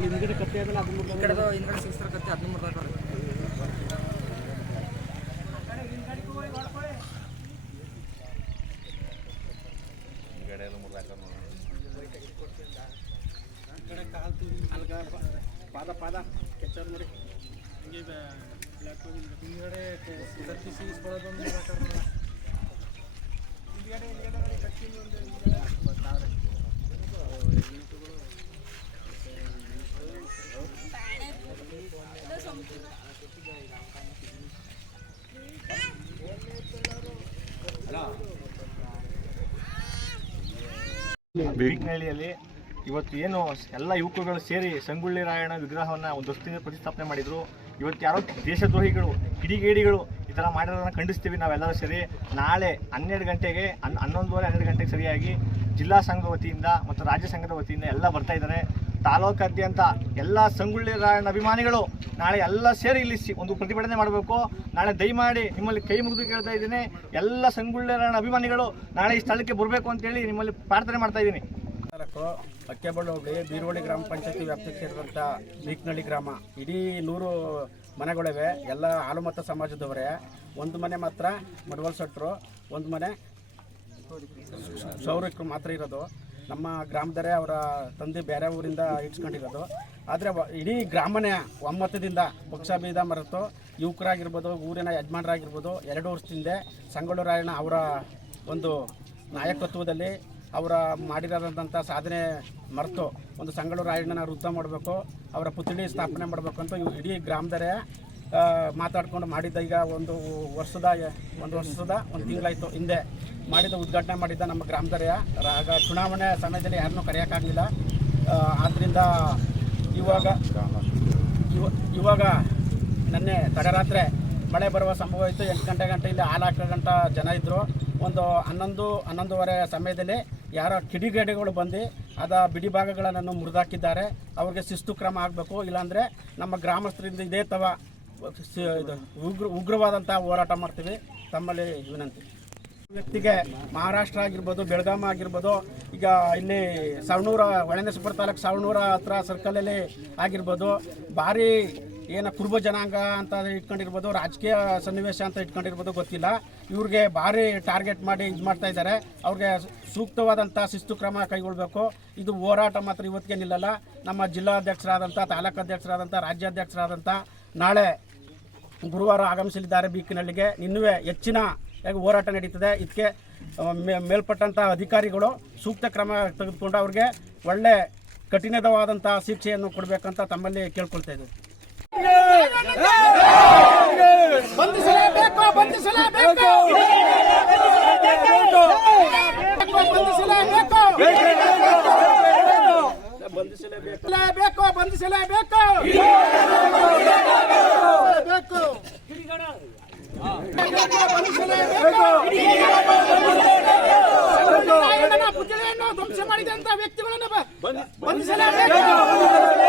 ಹಿಂದ್ಗಡೆ ಕತ್ತೆ ಅದಲ್ಲ 13 ಹಿಂದ್ಗಡೆ ಸಿಕ್ಸ್ತರ ಕತ್ತೆ 13 ಪಾದ ಪಾದ ಕೆಚ್ಚರ್ ನೋಡಿ ಹಿಂಗೆ ಹಿಂದ್ಗಡೆ ಕತ್ತಿ ಸಿಗಿಸ್ಕೊಳ್ಳೋದೊಂದು ಹಿಂದ್ಗಡೆ ಕತ್ತಿ ಬೀಕ್ನಹಳ್ಳಿಯಲ್ಲಿ ಇವತ್ತು ಏನು ಎಲ್ಲ ಯುವಕರುಗಳು ಸೇರಿ ಸಂಗೊಳ್ಳಿ ರಾಯಣ್ಣ ವಿಗ್ರಹವನ್ನು ಒಂದು ವರ್ಷದಿಂದ ಪ್ರತಿಷ್ಠಾಪನೆ ಮಾಡಿದರು. ಇವತ್ತು ಯಾರೋ ದೇಶದ್ರೋಹಿಗಳು ಕಿಡಿಗೇಡಿಗಳು ಈ ಥರ ಮಾಡಿರೋದನ್ನು ಖಂಡಿಸ್ತೀವಿ ನಾವೆಲ್ಲರೂ ಸೇರಿ. ನಾಳೆ 12 ಗಂಟೆಗೆ 11:30-12 ಗಂಟೆಗೆ ಸರಿಯಾಗಿ ಜಿಲ್ಲಾ ಸಂಘದ ವತಿಯಿಂದ ಮತ್ತು ರಾಜ್ಯ ಸಂಘದ ವತಿಯಿಂದ ಎಲ್ಲ ಬರ್ತಾ ಇದ್ದಾರೆ. ತಾಲೂಕಾದ್ಯಂತ ಎಲ್ಲ ಸಂಗೊಳ್ಳಿ ರಾಯಣ್ಣ ಅಭಿಮಾನಿಗಳು ನಾಳೆ ಎಲ್ಲ ಸೇರಿ ಇಲ್ಲಿ ಒಂದು ಪ್ರತಿಭಟನೆ ಮಾಡಬೇಕು. ನಾಳೆ ದಯಮಾಡಿ ನಿಮ್ಮಲ್ಲಿ ಕೈ ಮುಗಿದು ಕೇಳ್ತಾ ಇದ್ದೀನಿ, ಎಲ್ಲ ಸಂಗೊಳ್ಳಿ ರಾಯಣ್ಣ ಅಭಿಮಾನಿಗಳು ನಾಳೆ ಈ ಸ್ಥಳಕ್ಕೆ ಬರಬೇಕು ಅಂತೇಳಿ ನಿಮ್ಮಲ್ಲಿ ಪ್ರಾರ್ಥನೆ ಮಾಡ್ತಾ ಇದ್ದೀನಿ. ಅಕ್ಕೆಬಳ್ಳಿ ಹೋಬಳಿ ಬೀರ್ವಳ್ಳಿ ಗ್ರಾಮ ಪಂಚಾಯತಿ ವ್ಯಾಪ್ತಿಗೆ ಸೇರಿದಂಥ ಬೀಕ್ನಹಳ್ಳಿ ಗ್ರಾಮ ಇಡೀ 100 ಮನೆಗಳಿವೆ. ಎಲ್ಲ ಹಾಲುಮತ ಸಮಾಜದವರೇ. ಒಂದು ಮನೆ ಮಾತ್ರ ಮಡವಲ್ ಸಟ್ರು, ಒಂದು ಮನೆ ಸೌರಿಕರು ಮಾತ್ರ ಇರೋದು. ನಮ್ಮ ಗ್ರಾಮದವರೇ ಅವರ ತಂದೆ ಬೇರೆ ಊರಿಂದ ಇಟ್ಸ್ಕೊಂಡಿರೋದು. ಆದರೆ ಇಡೀ ಗ್ರಾಮನೇ ಒಮ್ಮತದಿಂದ ಪಕ್ಷ ಭೇದ ಮರೆತು ಯುವಕರಾಗಿರ್ಬೋದು, ಊರಿನ ಯಜಮಾನರಾಗಿರ್ಬೋದು, 2 ವರ್ಷದಿಂದ ಸಂಗೊಳ್ಳಿ ರಾಯಣ್ಣ ಅವರ ಒಂದು ನಾಯಕತ್ವದಲ್ಲಿ ಅವರ ಮಾಡಿರೋದಂಥ ಸಾಧನೆ ಮರೆತು ಒಂದು ಸಂಗೊಳ್ಳಿ ರಾಯಣ್ಣನ ವೃದ್ಧ ಮಾಡಬೇಕು, ಅವರ ಪುತ್ಥಳಿ ಸ್ಥಾಪನೆ ಮಾಡಬೇಕು ಅಂತ ಇಡೀ ಗ್ರಾಮದವರೇ ಮಾತಾಡ್ಕೊಂಡು ಮಾಡಿದ್ದ. ಈಗ ಒಂದು ವರ್ಷದ 1 ತಿಂಗಳಾಯಿತು ಹಿಂದೆ ಮಾಡಿದ ಉದ್ಘಾಟನೆ ಮಾಡಿದ್ದ ನಮ್ಮ ಗ್ರಾಮದವರೇ. ಆಗ ಚುನಾವಣೆ ಸಮಯದಲ್ಲಿ ಯಾರನ್ನೂ ಕರೆಯೋಕ್ಕಾಗಲಿಲ್ಲ. ಆದ್ದರಿಂದ ಇವಾಗ ನೆನ್ನೆ ತಡರಾತ್ರಿ ಮಳೆ ಬರುವ ಸಂಭವ ಇತ್ತು. 8 ಗಂಟೆ ಇಲ್ಲಿ ಹಾಲು ಹಾಕೋಗಂಟ ಜನ ಇದ್ದರು. ಒಂದು 11-11:30 ಸಮಯದಲ್ಲಿ ಯಾರೋ ಕಿಡಿಗೇಡಿಗಳು ಬಂದು ಬಿಡಿ ಭಾಗಗಳನ್ನು ಮುರಿದಾಕಿದ್ದಾರೆ. ಅವ್ರಿಗೆ ಶಿಸ್ತು ಕ್ರಮ ಆಗಬೇಕು, ಇಲ್ಲಾಂದರೆ ನಮ್ಮ ಗ್ರಾಮಸ್ಥರಿಂದ ಇದೇ ತವ ಉಗ್ರವಾದಂಥ ಹೋರಾಟ ಮಾಡ್ತೀವಿ. ತಮ್ಮಲ್ಲಿ ವಿನಂತಿ. ವ್ಯಕ್ತಿಗೆ ಮಹಾರಾಷ್ಟ್ರ ಆಗಿರ್ಬೋದು, ಬೆಳಗಾಂ ಆಗಿರ್ಬೋದು, ಈಗ ಇಲ್ಲಿ ಸವಣೂರ ಹೊಳೆನರಸೀಪುರ ತಾಲೂಕು ಸವಣೂರ ಹತ್ರ ಸರ್ಕಲಲ್ಲಿ ಆಗಿರ್ಬೋದು, ಭಾರಿ ಏನು ಕುರುಬ ಜನಾಂಗ ಅಂತ ಇಟ್ಕೊಂಡಿರ್ಬೋದು, ರಾಜಕೀಯ ಸನ್ನಿವೇಶ ಅಂತ ಇಟ್ಕೊಂಡಿರ್ಬೋದು, ಗೊತ್ತಿಲ್ಲ. ಇವ್ರಿಗೆ ಭಾರಿ ಟಾರ್ಗೆಟ್ ಮಾಡಿ ಇದು ಮಾಡ್ತಾ ಇದ್ದಾರೆ. ಅವ್ರಿಗೆ ಸೂಕ್ತವಾದಂಥ ಶಿಸ್ತು ಕ್ರಮ ಕೈಗೊಳ್ಳಬೇಕು. ಇದು ಹೋರಾಟ ಮಾತ್ರ ಇವತ್ತಿಗೆ ನಿಲ್ಲಲ್ಲ. ನಮ್ಮ ಜಿಲ್ಲಾಧ್ಯಕ್ಷರಾದಂಥ, ತಾಲೂಕಾಧ್ಯಕ್ಷರಾದಂಥ, ರಾಜ್ಯಾಧ್ಯಕ್ಷರಾದಂಥ ನಾಳೆ ಗುರುವಾರ ಆಗಮಿಸಲಿದ್ದಾರೆ ಬೀಕನಹಳ್ಳಿಗೆ. ಇನ್ನೂ ಹೆಚ್ಚಿನ ಹೋರಾಟ ನಡೀತದೆ. ಇದಕ್ಕೆ ಮೇಲ್ಪಟ್ಟಂಥ ಅಧಿಕಾರಿಗಳು ಸೂಕ್ತ ಕ್ರಮ ತೆಗೆದುಕೊಂಡು ಅವ್ರಿಗೆ ಒಳ್ಳೆ ಕಠಿಣವಾದಂಥ ಶಿಕ್ಷೆಯನ್ನು ಕೊಡಬೇಕಂತ ತಮ್ಮಲ್ಲಿ ಕೇಳ್ಕೊಳ್ತಾ ಇದ್ದೀವಿ. ಧ್ವಂಸ ಮಾಡಿದಂತ ವ್ಯಕ್ತಿಗಳನ್ನು ಬಂಧಿಸಲೇಬೇಕು.